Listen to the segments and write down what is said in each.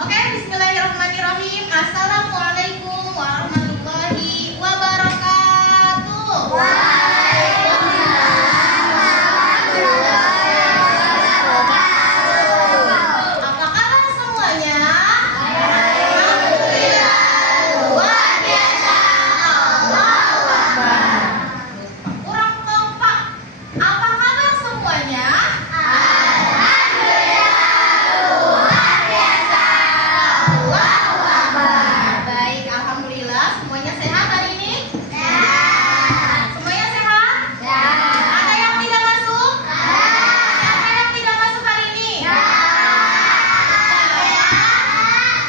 Oke, bismillahirrahmanirrahim. Assalamualaikum warahmatullahi wabarakatuh. Apa kabar semuanya? Alhamdulillah, luar biasa. Allahu Akbar. Kurang kompak. Apa kabar semuanya? Baik, alhamdulillah semuanya sehat hari ini? Semuanya sehat? Ada yang tidak masuk? Siapa yang tidak masuk hari ini?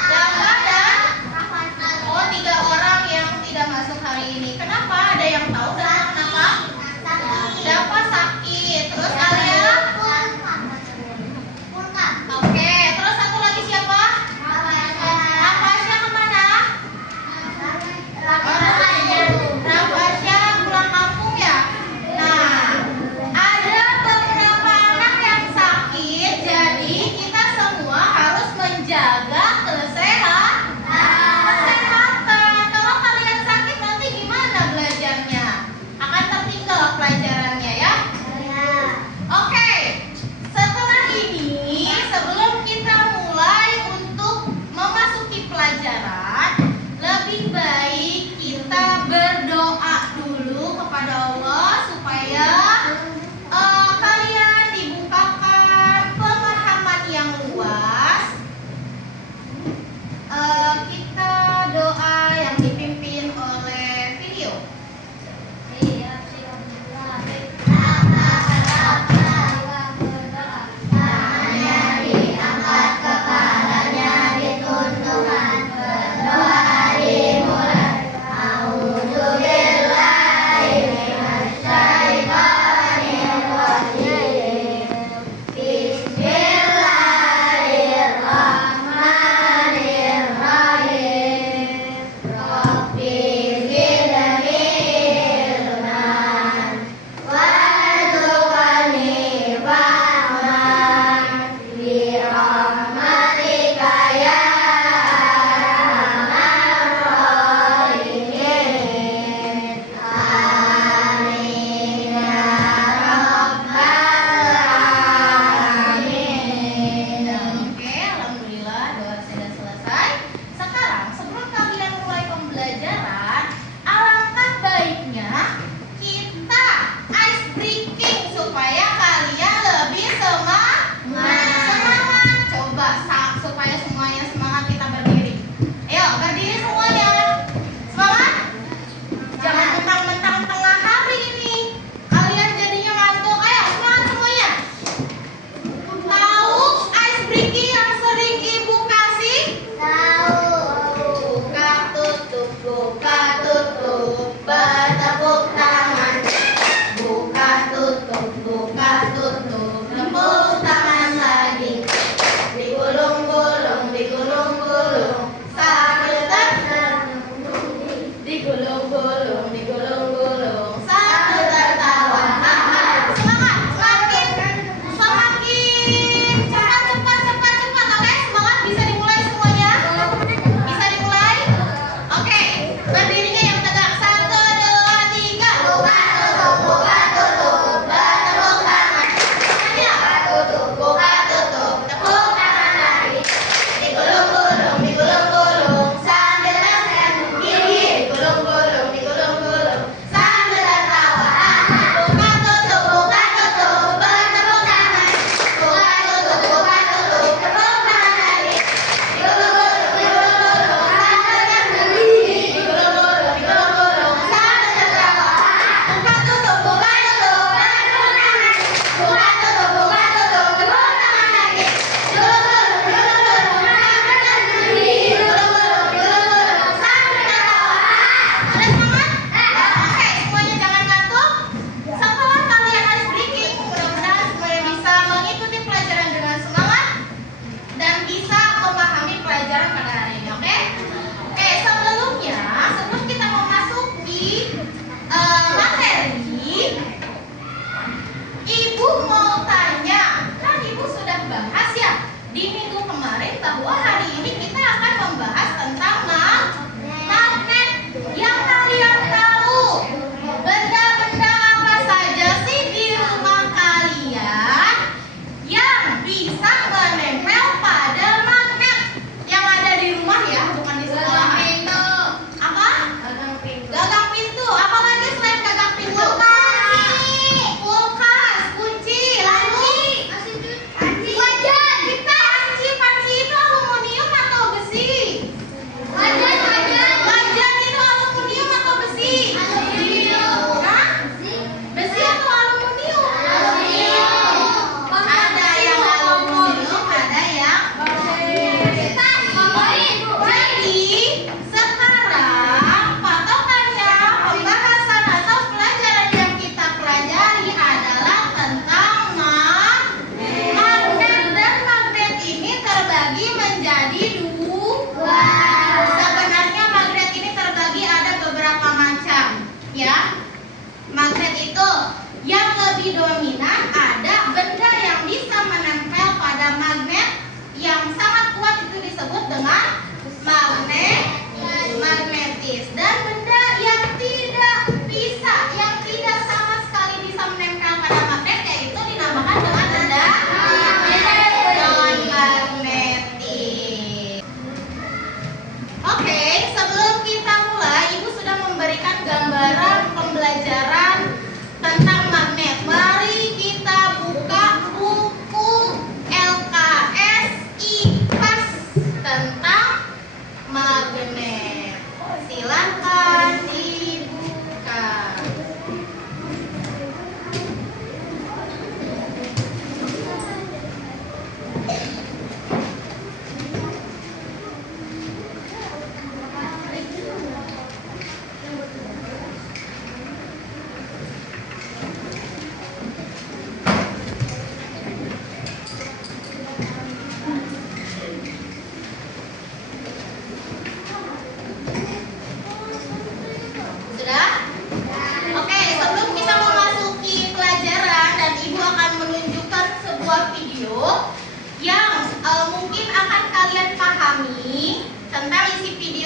Jaga dan? Oh, 3 orang yang tidak masuk hari ini. Kenapa? Ada yang tahu kenapa? Siapa sakit? Terus kalian? Oke, terus satu lagi siapa? Nafasnya kemana? Nafasnya pulang kampung ya? Nah, ada beberapa anak yang sakit, jadi kita semua harus menjaga kesehatan. Kalau kalian sakit nanti gimana belajarnya? Akan tertinggal pelajarannya ya? Oke, setelah ini, sebelum kita mulai untuk memasuki pelajaran, lebih baik kita berdoa dulu kepada Allah supaya kalian dibukakan pemahaman yang luas. Kita doa yang dipimpin oleh video. Oke, alhamdulillah doa sudah selesai. Sekarang sebelum kalian mulai pembelajaran, alangkah baiknya kita ice breaking supaya kalian lebih semangat. Coba supaya semuanya semangat, kita berdiri. Ayo berdiri semuanya. Semangat. Jangan mentang-mentang tengah hari ini kalian jadinya ngantuk. Ayo semangat semuanya. Tahu ice breaking yang sering ibu kasih? Buka tutup, bertepuk tangan. Buka tutup, tepuk tangan lagi. Digulung-gulung, sambil digulung-gulung, sambil tertawa. Semangat, semakin cepat. Oke, semangat, bisa dimulai semuanya. Bisa dimulai. Oke, berdirinya yang tegak. 1, 2, 3. Buka tutup, bertepuk tangan. Ayo. Buka tutup, tepuk tangan lagi. Digulung-gulung, sambil gigi. Digulung-gulung, sambil tertawa. Buka tutup, bertepuk tangan. Buka tutup, tepuk tangan lagi. Digulung-gulung, sambil gigi. Digulung-gulung, sambil tertawa. Buka tutup, bertepuk tangan. Buka tutup, tepuk tangan lagi. Digulung-gulung, sambil tertawa. Ada semangat? Oke, semuanya jangan ngantuk. Setelah kalian ice breaking, mudah-mudahan semuanya bisa mengikuti pelajaran dengan semangat dan bisa memahami pelajaran pada hari ini. Oke? Oke, sebelum kita memasuki materi, Ibu mau tanya, kan Ibu sudah bahas ya di minggu kemarin bahwa hari ini kita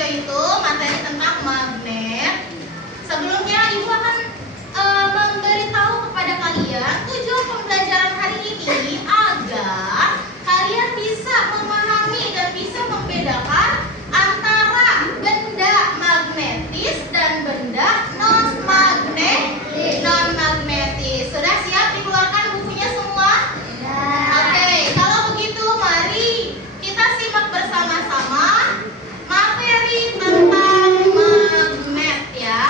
itu materi tentang magnet. Sebelumnya Ibu akan memberitahu kepada kalian tujuan pembelajaran hari ini agar kalian bisa memahami dan bisa membedakan antara benda magnetis dan benda non-magnetis. Sudah siap dikeluarkan bukunya semua? Oke, kalau begitu mari kita simak bersama-sama materi tentang magnet ya.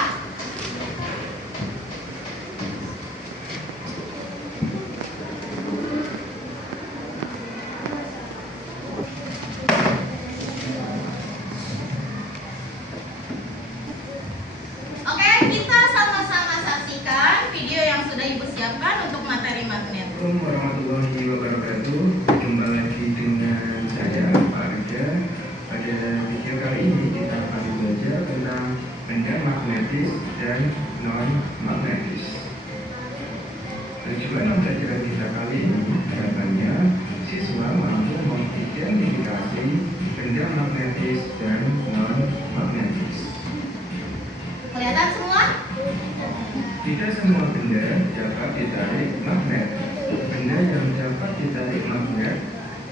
Oke, kita sama-sama saksikan video yang sudah Ibu siapkan untuk materi magnet. Assalamualaikum warahmatullahi wabarakatuh. Jumpa lagi dengan saya Pak Reza. Pada video kali ini kita akan belajar tentang benda magnetis dan non magnetis. Tujuan pembelajaran kita kali ini harapannya siswa mampu mengidentifikasi benda magnetis dan non magnetis. Kelihatan semua? Tidak semua benda dapat ditarik magnet. Benda yang dapat ditarik magnet.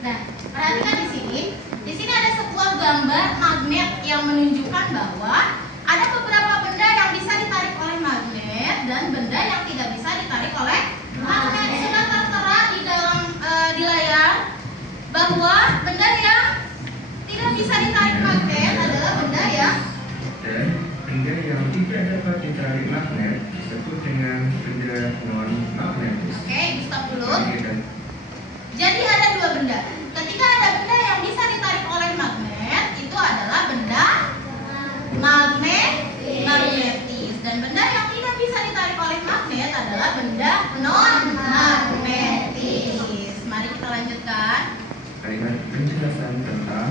Nah, perhatikan di sini. Di sini ada sebuah gambar magnet yang menunjukkan bahwa ada beberapa benda yang bisa ditarik oleh magnet dan benda yang tidak bisa ditarik oleh magnet. Sudah tertera di dalam di layar bahwa benda yang tidak bisa ditarik magnet adalah benda yang Dan benda yang tidak dapat ditarik magnet disebut dengan benda non magnetis. Oke, stop dulu. Jadi ada dua benda. Ketika ada benda yang bisa ditarik oleh magnet, itu adalah benda magnetis. Dan benda yang tidak bisa ditarik oleh magnet adalah benda non-magnetis. Mari kita lanjutkan. Kalimat penjelasan tentang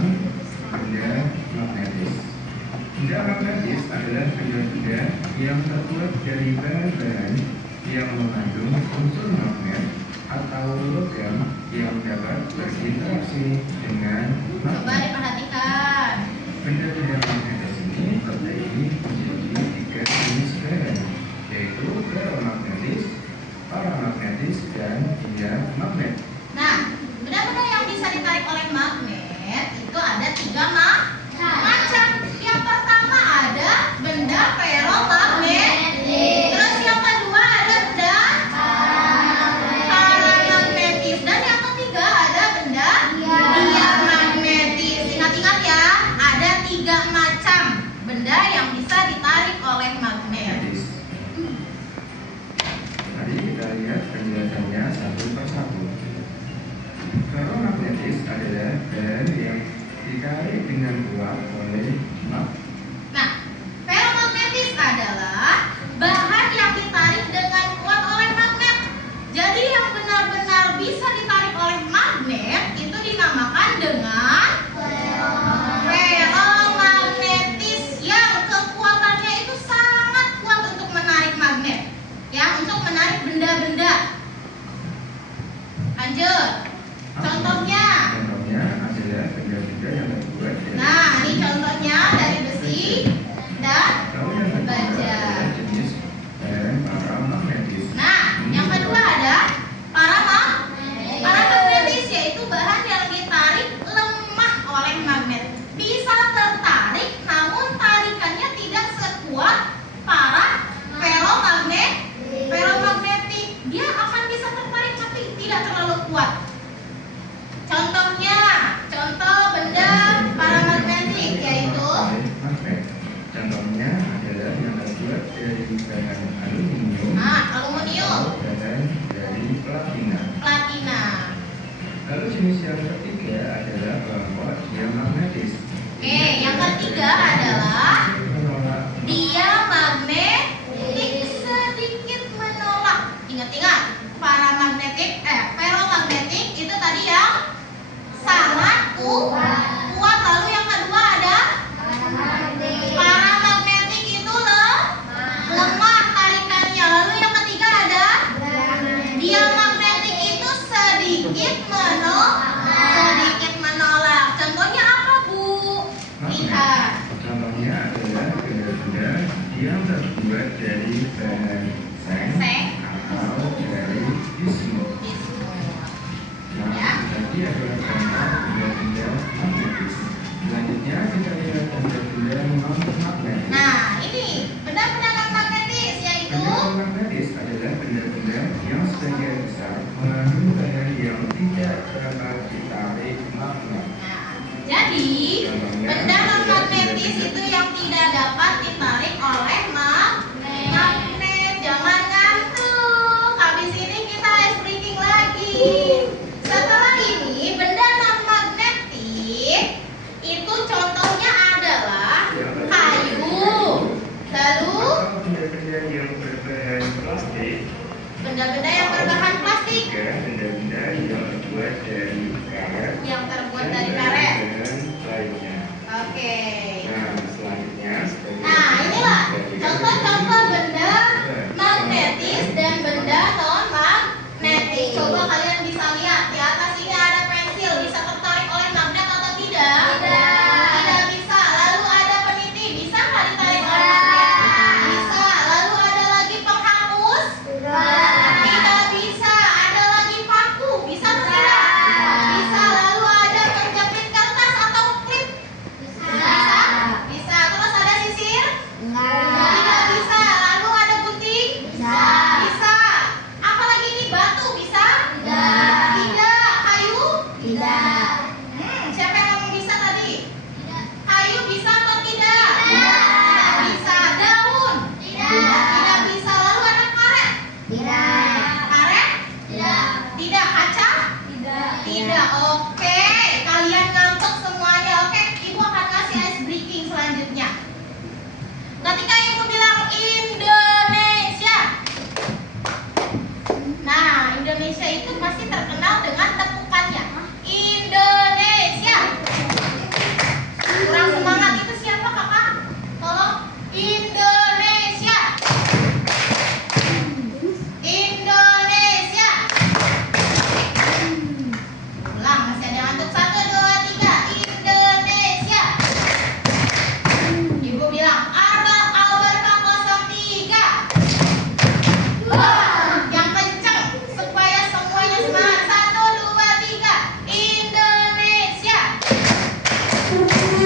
benda magnetis. Benda magnetis adalah benda-benda yang terbuat dari bahan-bahan yang mengandung unsur magnet atau logam yang dapat berinteraksi dengan Coba magnet. diperhatikan. Benda-benda magnetis ini terdiri menjadi tiga jenis bahan, yaitu ferromagnetis, paramagnetis, dan diamagnet. Nah, benda-benda yang bisa ditarik oleh magnet itu ada tiga macam. Yang pertama ada benda ferromagnetis. Terus yang kedua ada benda paramagnetis. Dan yang ketiga ada benda diamagnetis. Ingat-ingat ya, ada tiga macam benda yang bisa ditarik oleh magnet. Mari kita lihat penjelasannya satu persatu. Ferromagnetis adalah bahan yang ditarik dengan kuat oleh magnet. Nah, ferromagnetis adalah bahan yang ditarik dengan kuat oleh magnet. Jadi yang benar-benar bisa ditarik oleh magnet itu dinamakan dengan ferromagnetis yang kekuatannya itu sangat kuat untuk menarik magnet. Ya, untuk menarik benda-benda. Lanjut. Contohnya. Contohnya adalah benda-benda yang terbuat dari Nah, ini contohnya dari besi terbuat dari bahan seng atau dari tisu. Nah, tadi adalah contoh benda-benda magnetis. Selanjutnya kita lihat benda-benda non-magnetis. Nah, ini benda-benda non-magnetis yaitu Benda non-magnetis adalah benda-benda yang sebagian besar mengandung bahan yang tidak dapat ditarik magnet. jadi benda non-magnetis itu yang tidak dapat ditarik oleh magnet. Jangan ngantuk. Habis ini kita ice breaking lagi. Setelah ini benda non-magnetis itu contohnya adalah kayu. Lalu Benda-benda yang berbahan plastik. benda-benda yang berbahan plastik Tiga, benda-benda yang terbuat dari karet. yang terbuat dari karet. Dan lainnya. Oke. Nah, selanjutnya Nah, inilah contoh-contoh benda magnetis dan benda non-magnetis. Coba kalian bisa lihat di atas ini ada pensil, bisa tertarik oleh magnet atau tidak? Tidak bisa. Lalu ada peniti, bisa nggak ditarik oleh magnet? Bisa. Lalu ada lagi penghapus? Tidak bisa. Ada lagi paku, bisa tidak? Bisa. Lalu ada penjepit kertas atau klip? Bisa. Bisa. Terus ada sisir? Tidak bisa. Lalu ada gunting? Bisa. Apalagi ini batu bisa? Tidak. Kayu? Siapa yang ngomong bisa tadi? Kayu bisa atau tidak? Tidak bisa. Daun? Tidak bisa. Lalu ada karet? Karet? Tidak. Kaca? Tidak. Oke. Kalian ngantuk semuanya. Oke. Ibu akan kasih ice breaking selanjutnya. Ketika ibu bilang Indonesia. Nah, Indonesia itu pasti terkenal dengan tepukannya. Indonesia. Kurang semangat itu siapa kakak? Tolong. Indonesia. Indonesia. Ulang, masih ada yang ngantuk. 1, 2, 3. Indonesia. Ibu bilang Albert Kang 03. Yang kenceng supaya semuanya semangat. 1, 2, 3. Indonesia.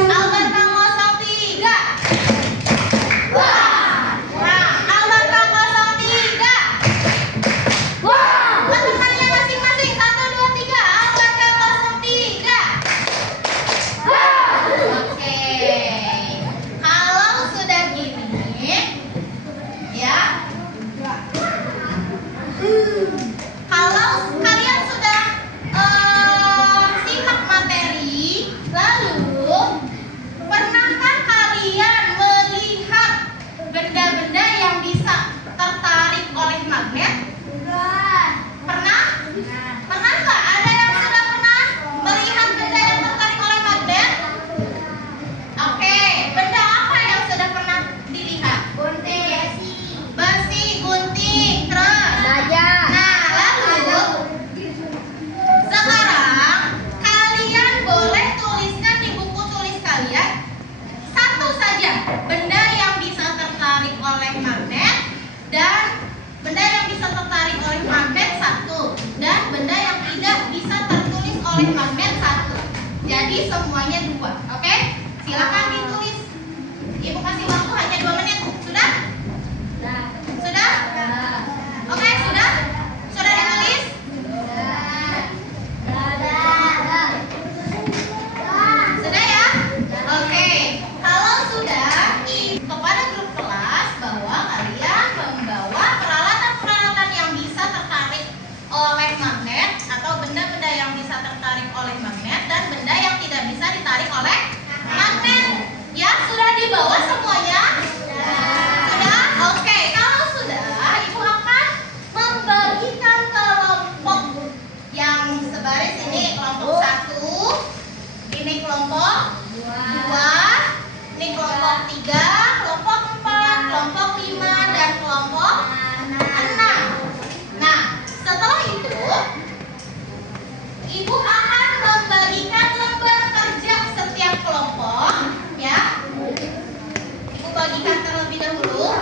Albert Kang 03. Kurang. Albert Kang 03. Teman-temannya masing-masing. 1, 2, 3. Albert Kang 03. Oke. Kalau sudah gini, ya. Kalau kalian sudah simak materi, lalu pernahkah kalian melihat benda-benda yang bisa tertarik oleh magnet? Pernah? Pernah nggak? Ada yang sudah pernah melihat benda yang tertarik oleh magnet? Oke, benda apa yang sudah pernah dilihat? Besi, gunting, terus. Nah, lalu sekarang kalian boleh tuliskan di buku tulis kalian satu saja benda yang bisa tertarik oleh magnet dan benda yang bisa tertarik oleh magnet satu dan benda yang tidak bisa tertulis oleh magnet satu. Jadi semuanya 2, oke? Silakan ditulis. Ibu kasih waktu hanya 2 menit. Sudah? Sudah? Oke, sudah? Sudah ditulis? Sudah ya? Oke. Kalau sudah, kepada grup kelas bahwa kalian membawa peralatan-peralatan yang bisa tertarik oleh magnet atau benda-benda yang bisa tertarik oleh magnet dan benda yang tidak bisa ditarik oleh magnet. Ya, sudah dibawa semuanya? Sudah? Oke. Kalau sudah, ibu akan membagikan kelompok yang sebaris ini kelompok 1, ini kelompok 2, ini kelompok 3, kelompok 4, kelompok 5, dan kelompok 6. Nah, setelah itu ibu akan membagikan lembar kerja setiap kelompok, ya. Ibu bagikan terlebih dahulu.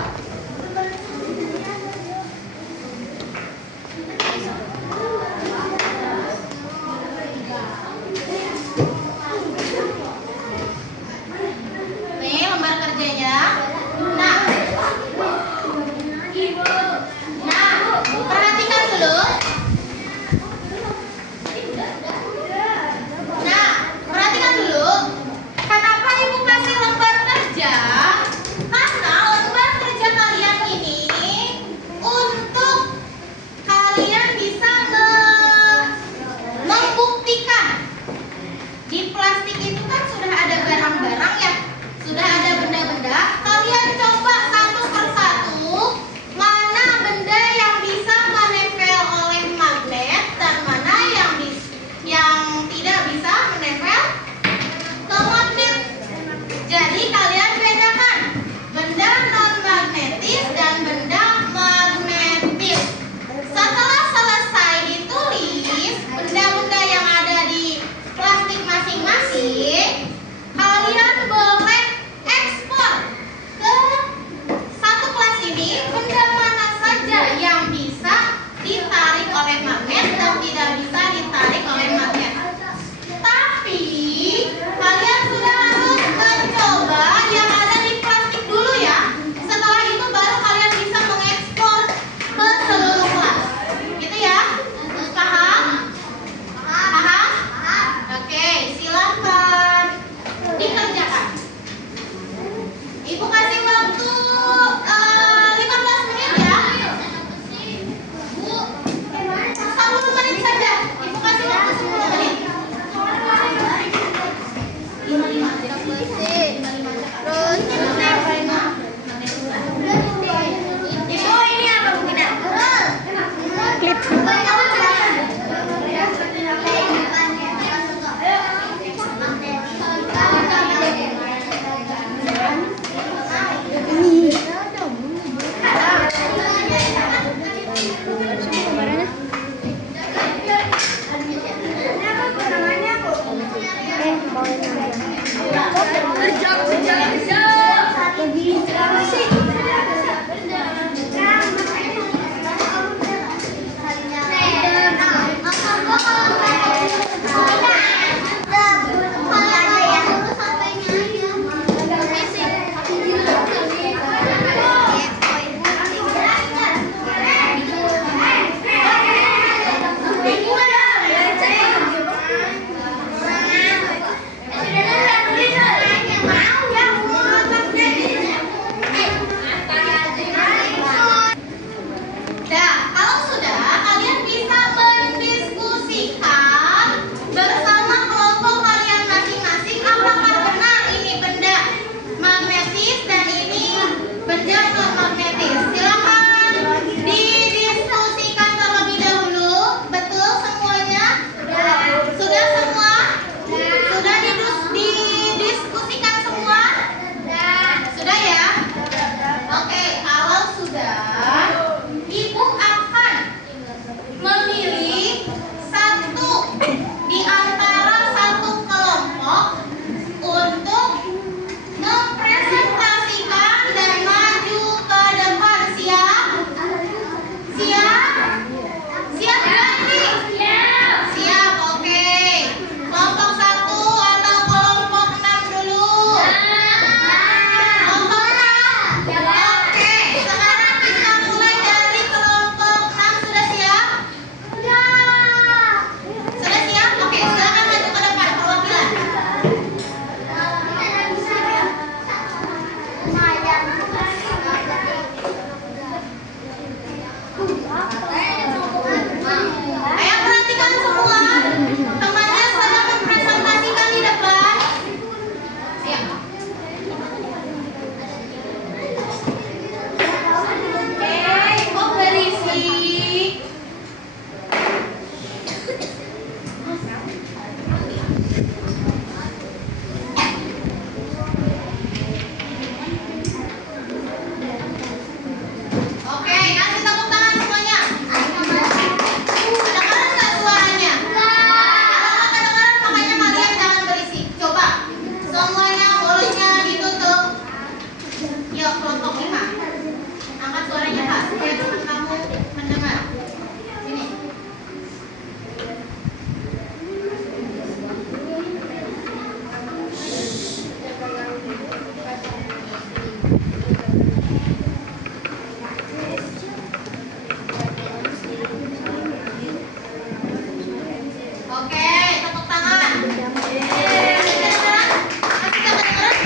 Oke, tepuk tangan. Kedengeran? Masih kedengeran?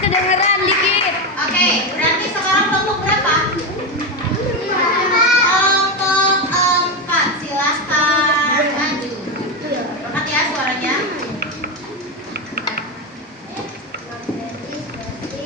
Kedengeran dikit. Oke, berarti sekarang kelompok berapa? Kelompok 4. Silahkan maju. Angkat ya suaranya. Matematis, pasti,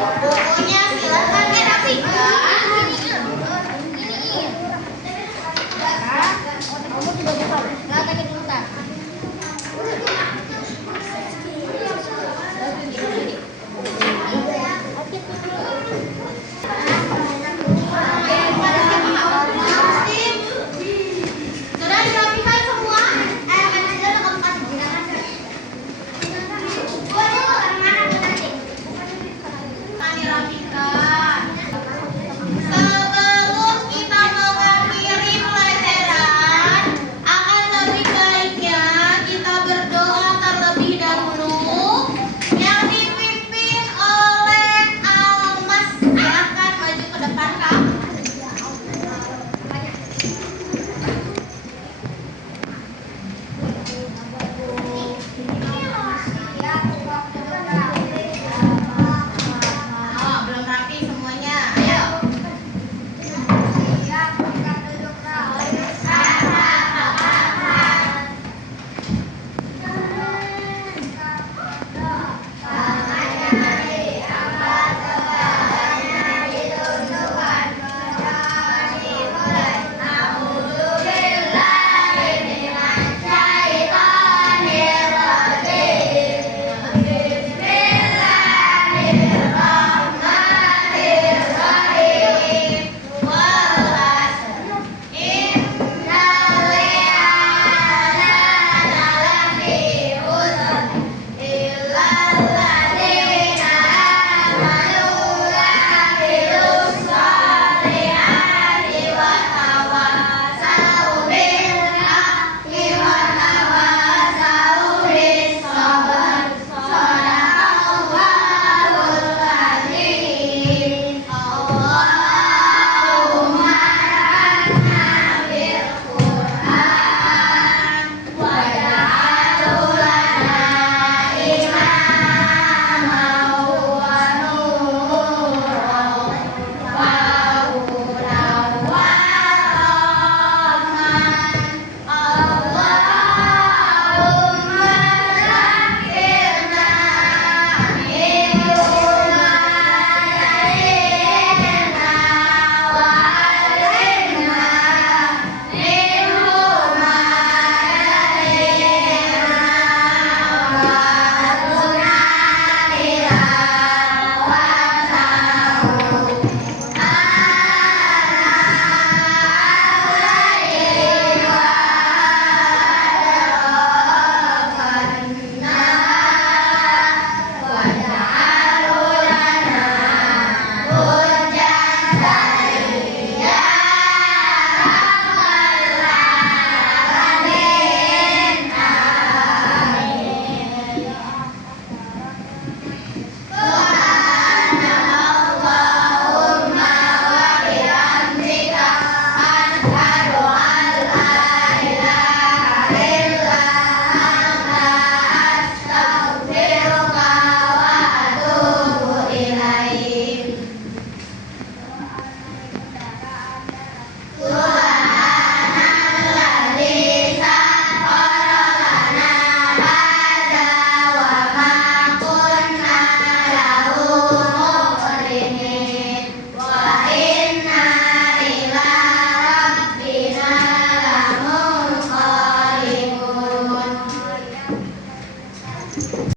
Pokoknya